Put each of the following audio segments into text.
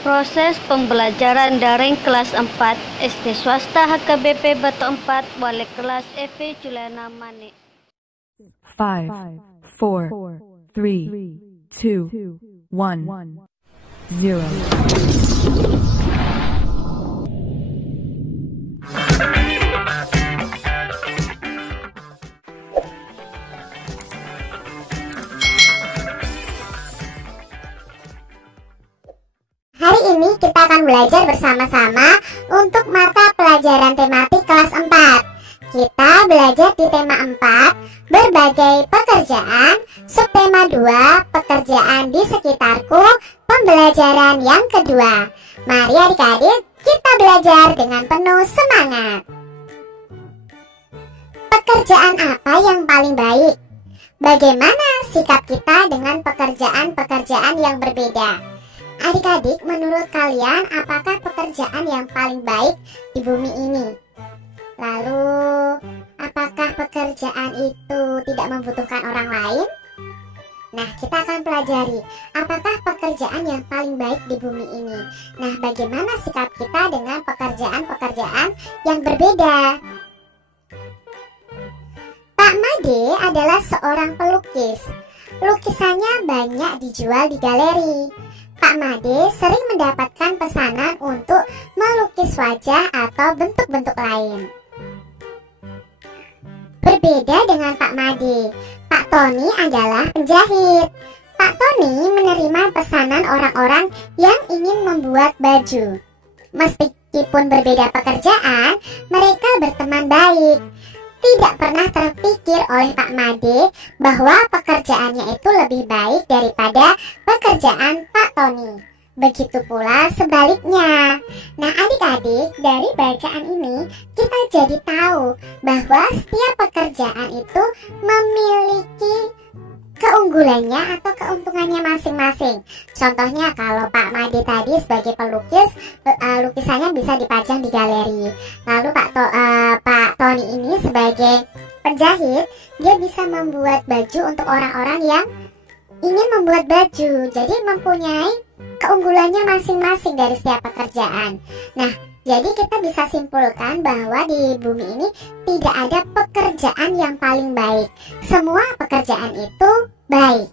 Proses pembelajaran daring kelas 4 SD swasta HKBP Batu 4 Wali kelas Evi Juliana Mani. 5, 4, 3, 2, 1, 0. Hari ini kita akan belajar bersama-sama untuk mata pelajaran tematik kelas 4. Kita belajar di tema 4, berbagai pekerjaan, subtema 2, pekerjaan di sekitarku, pembelajaran yang kedua. Mari adik-adik kita belajar dengan penuh semangat. Pekerjaan apa yang paling baik? Bagaimana sikap kita dengan pekerjaan-pekerjaan yang berbeda? Adik-adik, menurut kalian apakah pekerjaan yang paling baik di bumi ini? Lalu, apakah pekerjaan itu tidak membutuhkan orang lain? Nah, kita akan pelajari apakah pekerjaan yang paling baik di bumi ini. Nah, bagaimana sikap kita dengan pekerjaan-pekerjaan yang berbeda? Pak Made adalah seorang pelukis. Lukisannya banyak dijual di galeri. Pak Made sering mendapatkan pesanan untuk melukis wajah atau bentuk-bentuk lain. Berbeda dengan Pak Made, Pak Tony adalah penjahit. Pak Tony menerima pesanan orang-orang yang ingin membuat baju. Meskipun berbeda pekerjaan, mereka berteman baik. Tidak pernah terpikir oleh Pak Made bahwa pekerjaannya itu lebih baik daripada pekerjaan Pak Tony. Begitu pula sebaliknya. Nah, adik-adik, dari bacaan ini kita jadi tahu bahwa setiap pekerjaan itu memiliki keunggulannya atau keuntungannya masing-masing. Contohnya kalau Pak Made tadi sebagai pelukis, lukisannya bisa dipajang di galeri. Lalu Pak Tony ini sebagai penjahit, dia bisa membuat baju untuk orang-orang yang ingin membuat baju. Jadi mempunyai keunggulannya masing-masing dari setiap pekerjaan. Nah, jadi kita bisa simpulkan bahwa di bumi ini tidak ada pekerjaan yang paling baik. Semua pekerjaan itu baik.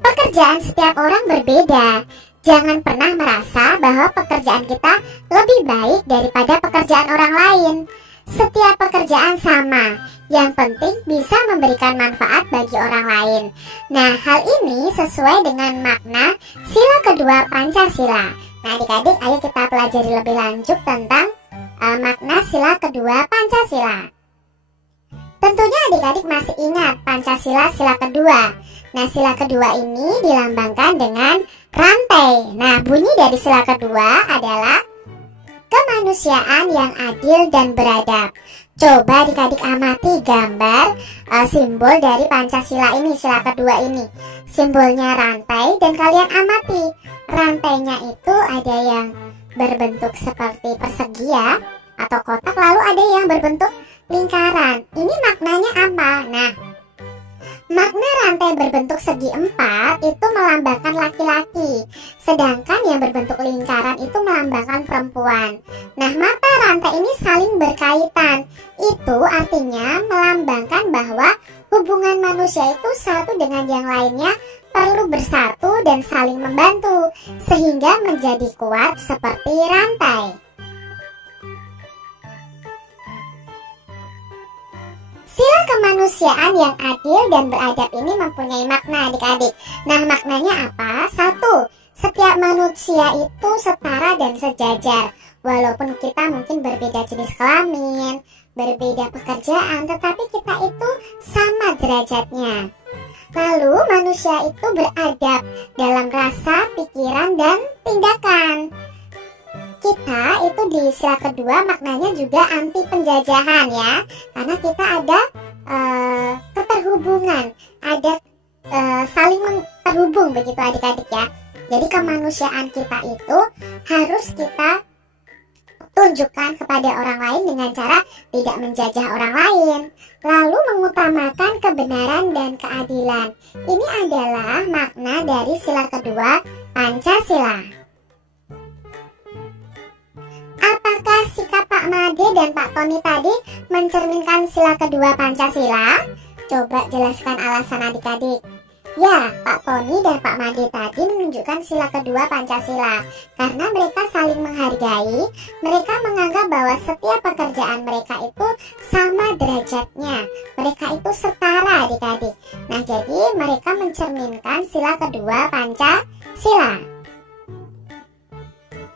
Pekerjaan setiap orang berbeda. Jangan pernah merasa bahwa pekerjaan kita lebih baik daripada pekerjaan orang lain. Setiap pekerjaan sama. Yang penting bisa memberikan manfaat bagi orang lain. Nah, hal ini sesuai dengan makna sila kedua Pancasila. Nah, adik-adik, ayo kita pelajari lebih lanjut tentang makna sila kedua Pancasila. Tentunya adik-adik masih ingat Pancasila sila kedua. Nah, sila kedua ini dilambangkan dengan rantai. Nah, bunyi dari sila kedua adalah kemanusiaan yang adil dan beradab. Coba adik-adik amati gambar simbol dari Pancasila ini, sila kedua ini. Simbolnya rantai, dan kalian amati. Rantainya itu ada yang berbentuk seperti persegi ya, atau kotak, lalu ada yang berbentuk lingkaran. Ini maknanya apa? Nah, makna rantai berbentuk segi empat itu melambangkan laki-laki, sedangkan yang berbentuk lingkaran itu melambangkan perempuan. Nah, mata rantai ini saling berkaitan. Itu artinya melambangkan bahwa hubungan manusia itu satu dengan yang lainnya perlu bersatu dan saling membantu, sehingga menjadi kuat seperti rantai. Sila kemanusiaan yang adil dan beradab ini mempunyai makna adik-adik. Nah, maknanya apa? 1. Setiap manusia itu setara dan sejajar. Walaupun kita mungkin berbeda jenis kelamin, berbeda pekerjaan, tetapi kita itu sama derajatnya. Lalu manusia itu beradab dalam rasa, pikiran, dan tindakan. Kita itu di sila kedua maknanya juga anti penjajahan ya, karena kita ada keterhubungan, ada saling terhubung begitu adik-adik ya. Jadi kemanusiaan kita itu harus kita tunjukkan kepada orang lain dengan cara tidak menjajah orang lain, lalu mengutamakan kebenaran dan keadilan. Ini adalah makna dari sila kedua Pancasila. Apakah sikap Pak Made dan Pak Tony tadi mencerminkan sila kedua Pancasila? Coba jelaskan alasan adik-adik. Ya, Pak Tony dan Pak Made tadi menunjukkan sila kedua Pancasila karena mereka saling menghargai. Mereka menganggap bahwa setiap pekerjaan mereka itu sama derajatnya. Mereka itu setara adik-adik. Nah, jadi mereka mencerminkan sila kedua Pancasila.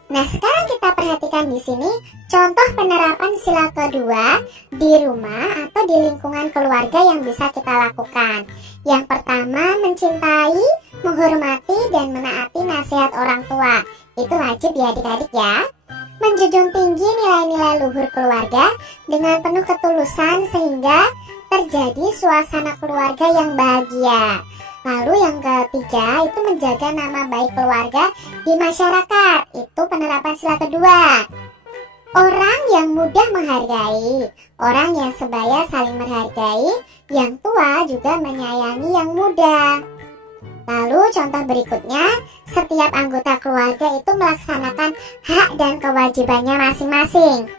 Nah, sekarang kita perhatikan di sini contoh penerapan sila kedua di rumah atau di lingkungan keluarga yang bisa kita lakukan. Yang pertama, mencintai, menghormati, dan menaati nasihat orang tua. Itu wajib ya adik-adik ya. Menjunjung tinggi nilai-nilai luhur keluarga dengan penuh ketulusan sehingga terjadi suasana keluarga yang bahagia. Lalu yang ketiga itu menjaga nama baik keluarga di masyarakat. Itu penerapan sila kedua. Orang yang mudah menghargai, orang yang sebaya saling menghargai, yang tua juga menyayangi yang muda. Lalu contoh berikutnya, setiap anggota keluarga itu melaksanakan hak dan kewajibannya masing-masing,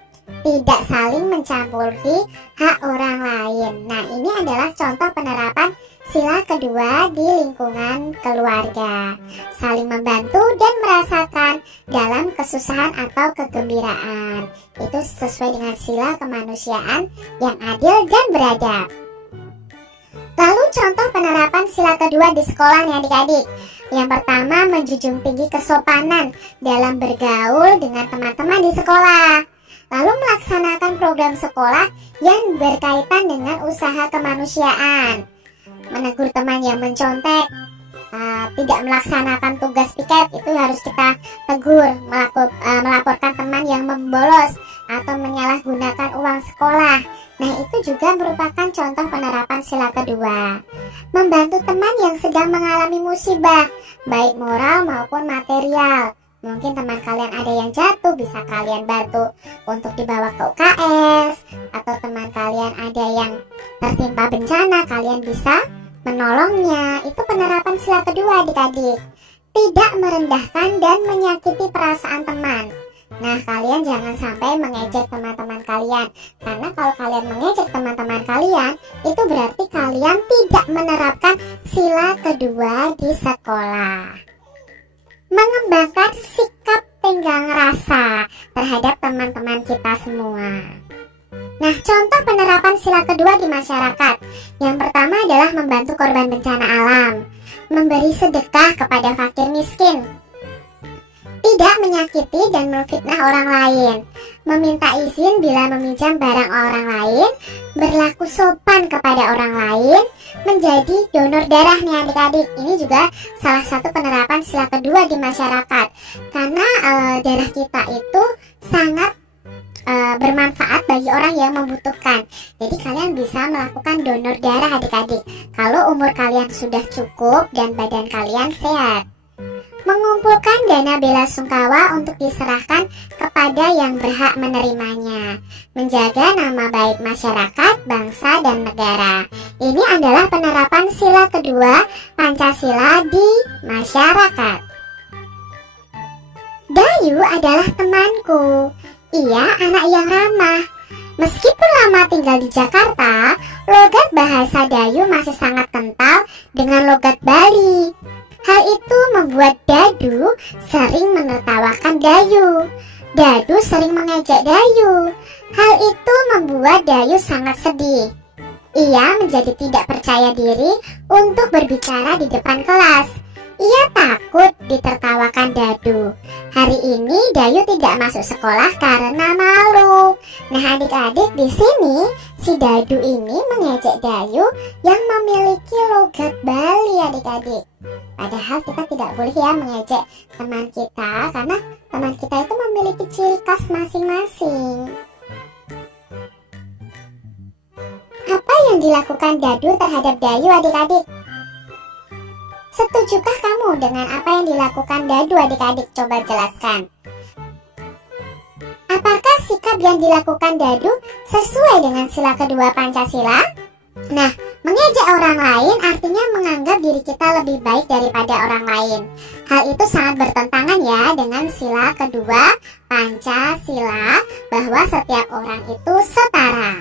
tidak saling mencampuri hak orang lain. Nah, ini adalah contoh penerapan sila kedua di lingkungan keluarga, saling membantu dan merasakan dalam kesusahan atau kegembiraan. Itu sesuai dengan sila kemanusiaan yang adil dan beradab. Lalu contoh penerapan sila kedua di sekolah nih adik-adik. Yang pertama, menjunjung tinggi kesopanan dalam bergaul dengan teman-teman di sekolah. Lalu melaksanakan program sekolah yang berkaitan dengan usaha kemanusiaan. Menegur teman yang mencontek, tidak melaksanakan tugas piket, itu harus kita tegur. Melaporkan teman yang membolos atau menyalahgunakan uang sekolah. Nah, itu juga merupakan contoh penerapan sila kedua. Membantu teman yang sedang mengalami musibah, baik moral maupun material. Mungkin teman kalian ada yang jatuh, bisa kalian bantu untuk dibawa ke UKS. Atau teman kalian ada yang tertimpa bencana, kalian bisa menolongnya. Itu penerapan sila kedua adik-adik. Tidak merendahkan dan menyakiti perasaan teman. Nah, kalian jangan sampai mengejek teman-teman kalian. Karena kalau kalian mengejek teman-teman kalian, itu berarti kalian tidak menerapkan sila kedua di sekolah. Mengembangkan sikap tenggang rasa terhadap teman-teman kita semua. Nah, contoh penerapan sila kedua di masyarakat. Yang pertama adalah membantu korban bencana alam, memberi sedekah kepada fakir miskin, tidak menyakiti dan memfitnah orang lain, meminta izin bila meminjam barang orang lain, berlaku sopan kepada orang lain, menjadi donor darah nih adik-adik. Ini juga salah satu penerapan sila kedua di masyarakat. Karena darah kita itu sangat bermanfaat bagi orang yang membutuhkan. Jadi kalian bisa melakukan donor darah adik-adik kalau umur kalian sudah cukup dan badan kalian sehat. Mengumpulkan dana bela sungkawa untuk diserahkan kepada yang berhak menerimanya. Menjaga nama baik masyarakat, bangsa, dan negara. Ini adalah penerapan sila kedua Pancasila di masyarakat. Dayu adalah temanku. Ia anak yang ramah. Meskipun lama tinggal di Jakarta, logat bahasa Dayu masih sangat kental dengan logat Bali. Hal itu membuat Dadu sering menertawakan Dayu. Dadu sering mengejek Dayu. Hal itu membuat Dayu sangat sedih. Ia menjadi tidak percaya diri untuk berbicara di depan kelas. Ia takut ditertawakan Dadu. Hari ini Dayu tidak masuk sekolah karena malu. Nah adik-adik, di sini si Dadu ini mengejek Dayu yang memiliki logat Bali adik-adik. Padahal kita tidak boleh ya mengejek teman kita, karena teman kita itu memiliki ciri khas masing-masing. Apa yang dilakukan Dadu terhadap Dayu adik-adik? Setujukah kamu dengan apa yang dilakukan Dadu adik-adik? Coba jelaskan. Apakah sikap yang dilakukan Dadu sesuai dengan sila kedua Pancasila? Nah, mengejek orang lain artinya menganggap diri kita lebih baik daripada orang lain. Hal itu sangat bertentangan ya dengan sila kedua Pancasila, bahwa setiap orang itu setara.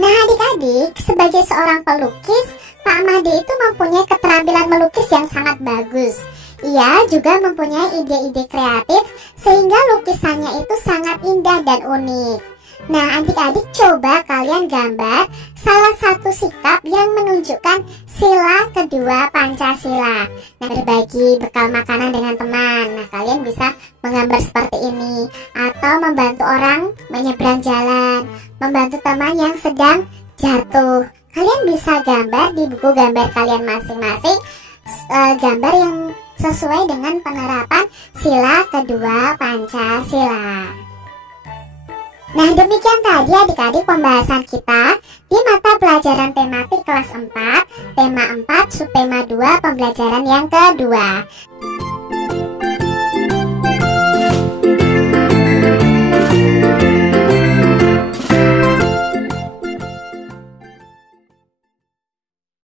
Nah adik-adik, sebagai seorang pelukis, Pak Made itu mempunyai keterampilan melukis yang sangat bagus. Ia juga mempunyai ide-ide kreatif sehingga lukisannya itu sangat indah dan unik. Nah adik-adik, coba kalian gambar salah satu sikap yang menunjukkan sila kedua Pancasila. Nah, berbagi bekal makanan dengan teman. Nah, kalian bisa menggambar seperti ini. Atau membantu orang menyeberang jalan, membantu teman yang sedang jatuh. Kalian bisa gambar di buku gambar kalian masing-masing, gambar yang sesuai dengan penerapan sila kedua Pancasila. Nah demikian tadi adik-adik pembahasan kita di mata pelajaran tematik kelas 4, tema 4, subtema 2, pembelajaran yang kedua.